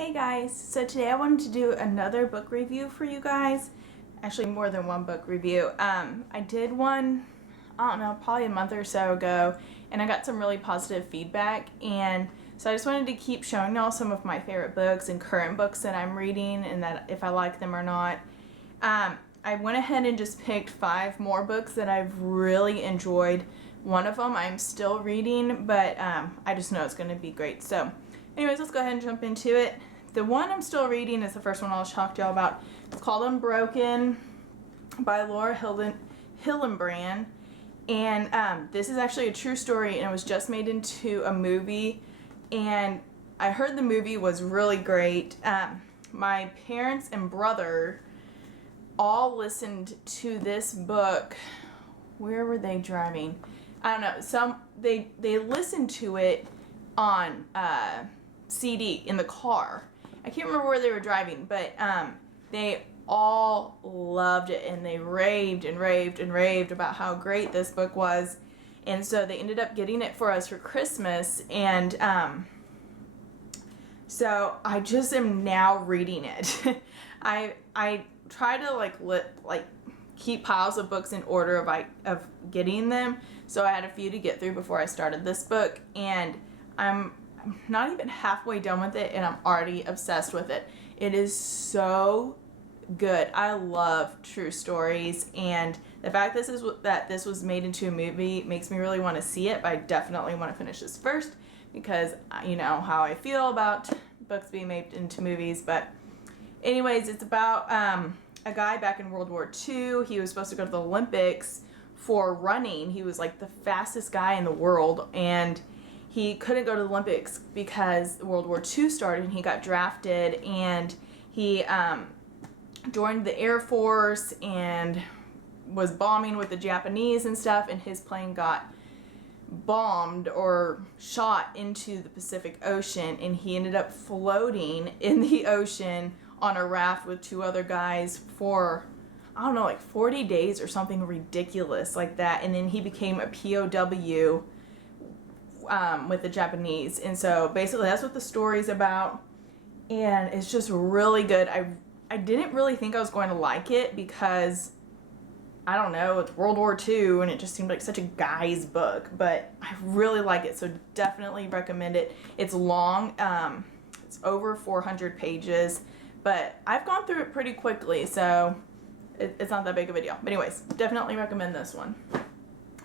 Hey guys, so today I wanted to do another book review for you guys. Actually more than one book review. I did one, I don't know, probably a month or so ago, and I got some really positive feedback, and so I just wanted to keep showing y'all some of my favorite books and current books that I'm reading and that if I like them or not. I went ahead and just picked 5 more books that I've really enjoyed. One of them I'm still reading, but I just know it's going to be great. So anyways, let's go ahead and jump into it. The one I'm still reading is the first one I'll talk to y'all about. It's called Unbroken by Laura Hillenbrand. And this is actually a true story, and it was just made into a movie. And I heard the movie was really great. My parents and brother all listened to this book. Where were they driving? I don't know. They listened to it on CD in the car. I can't remember where they were driving, but they all loved it, and they raved and raved and raved about how great this book was. And so they ended up getting it for us for Christmas, and so I just am now reading it. I try to keep piles of books in order of getting them, so I had a few to get through before I started this book, and I'm not even halfway done with it, and I'm already obsessed with it. It is so good. I love true stories, and the fact that this was made into a movie makes me really want to see it, but I definitely want to finish this first because you know how I feel about books being made into movies. But anyways, it's about a guy back in World War II. He was supposed to go to the Olympics for running. He was like the fastest guy in the world, and he couldn't go to the Olympics because World War II started, and he got drafted, and he joined the Air Force and was bombing with the Japanese and stuff, and his plane got bombed or shot into the Pacific Ocean, and he ended up floating in the ocean on a raft with 2 other guys for, I don't know, like 40 days or something ridiculous like that, and then he became a POW with the Japanese. And so basically that's what the story's about, and it's just really good. I didn't really think I was going to like it because, I don't know, it's World War II and it just seemed like such a guy's book, but I really like it, so definitely recommend it. It's long, it's over 400 pages, but I've gone through it pretty quickly, so it's not that big of a deal. But anyways, definitely recommend this one.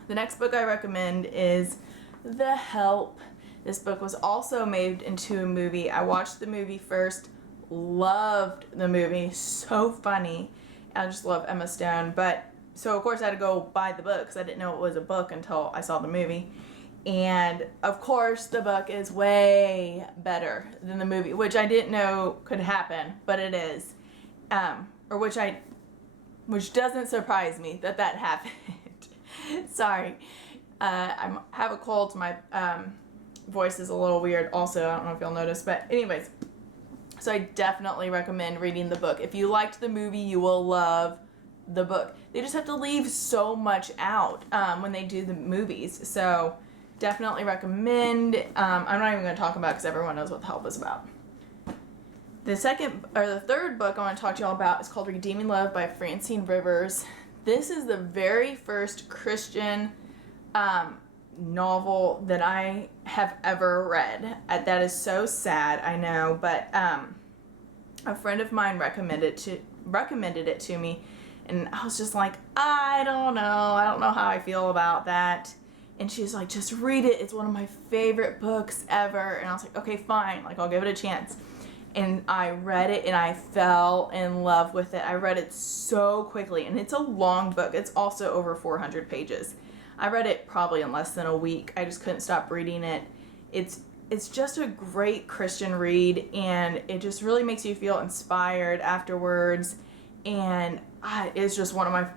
The next book I recommend is The Help. This book was also made into a movie. I watched the movie first, loved the movie, so funny. I just love Emma Stone, but so of course I had to go buy the book because I didn't know it was a book until I saw the movie. And of course the book is way better than the movie, which I didn't know could happen, but it is. Which doesn't surprise me that happened. Sorry. I have a cold, so my voice is a little weird also. I don't know if you'll notice, but anyways, so I definitely recommend reading the book. If you liked the movie, you will love the book. They just have to leave so much out when they do the movies, so definitely recommend. I'm not even going to talk about it because everyone knows what The Help is about. The third book I want to talk to y'all about is called Redeeming Love by Francine Rivers. This is the very first Christian novel that I have ever read. That is so sad, I know, but a friend of mine recommended it to me, and I was just like, I don't know how I feel about that. And she's like, just read it, it's one of my favorite books ever. And I was like, okay, fine, like I'll give it a chance. And I read it, and I fell in love with it. I read it so quickly, and it's a long book. It's also over 400 pages. I read it probably in less than a week. I just couldn't stop reading it. It's just a great Christian read, and it just really makes you feel inspired afterwards, and it's just one of my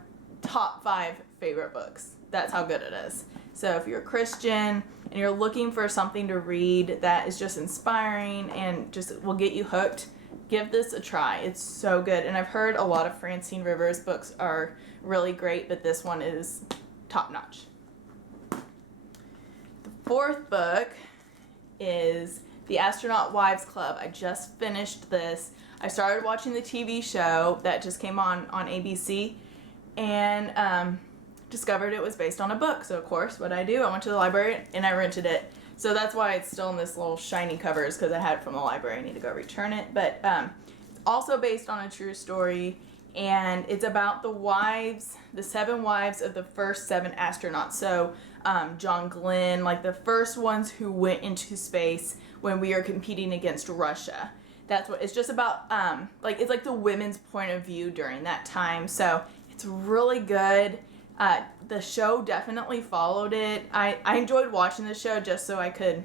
top 5 favorite books. That's how good it is. So if you're a Christian and you're looking for something to read that is just inspiring and just will get you hooked, give this a try. It's so good. And I've heard a lot of Francine Rivers books are really great, but this one is top notch. The 4th book is The Astronaut Wives Club. I just finished this. I started watching the TV show that just came on ABC, and discovered it was based on a book. So of course, what I do, I went to the library and I rented it. So that's why it's still in this little shiny covers, because I had it from the library. I need to go return it. But it's also based on a true story, and it's about the wives, the 7 wives of the first 7 astronauts. So John Glenn, like the first ones who went into space when we are competing against Russia. That's what it's just about. It's like the women's point of view during that time. So it's really good. The show definitely followed it. I enjoyed watching the show just so I could.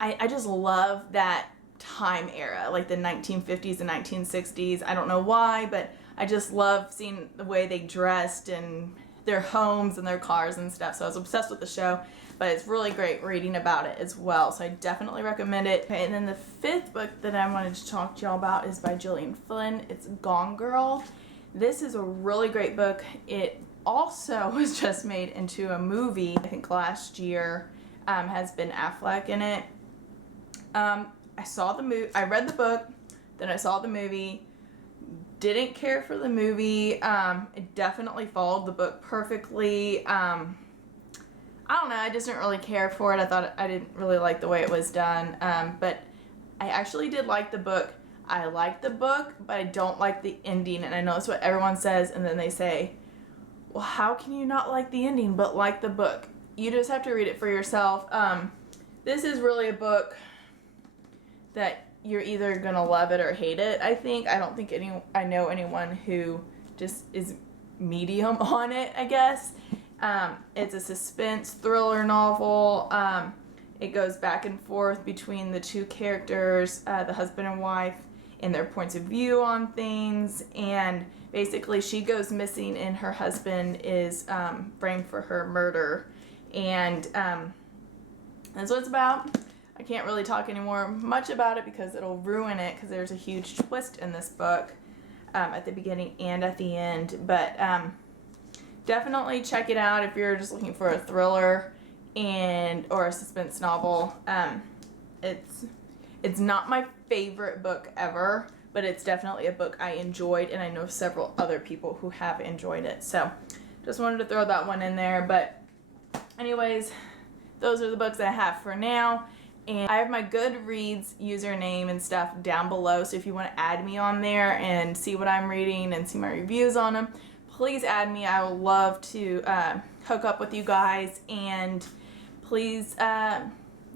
I just love that time era, like the 1950s and 1960s. I don't know why, but I just love seeing the way they dressed and their homes and their cars and stuff. So I was obsessed with the show, but it's really great reading about it as well. So I definitely recommend it. Okay, and then the 5th book that I wanted to talk to y'all about is by Gillian Flynn. It's Gone Girl. This is a really great book. It also was just made into a movie, I think last year. Has Ben Affleck in it. I saw the movie. I read the book, then I saw the movie. Didn't care for the movie. It definitely followed the book perfectly. I don't know. I just didn't really care for it. I thought I didn't really like the way it was done. But I actually did like the book. I like the book, but I don't like the ending. And I know that's what everyone says. And then they say, well, how can you not like the ending but like the book? You just have to read it for yourself. This is really a book that you're either going to love it or hate it, I think. I don't think I know anyone who just is medium on it, I guess. It's a suspense thriller novel. It goes back and forth between the 2 characters, the husband and wife, and their points of view on things. And basically she goes missing and her husband is framed for her murder. And that's what it's about. I can't really talk anymore much about it because it'll ruin it, because there's a huge twist in this book at the beginning and at the end. But definitely check it out if you're just looking for a thriller or a suspense novel. It's not my favorite book ever, but it's definitely a book I enjoyed, and I know several other people who have enjoyed it. So just wanted to throw that one in there. But anyways, those are the books I have for now. And I have my Goodreads username and stuff down below, so if you want to add me on there and see what I'm reading and see my reviews on them, please add me. I would love to hook up with you guys, and please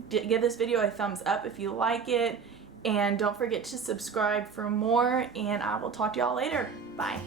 give this video a thumbs up if you like it, and don't forget to subscribe for more, and I will talk to y'all later. Bye.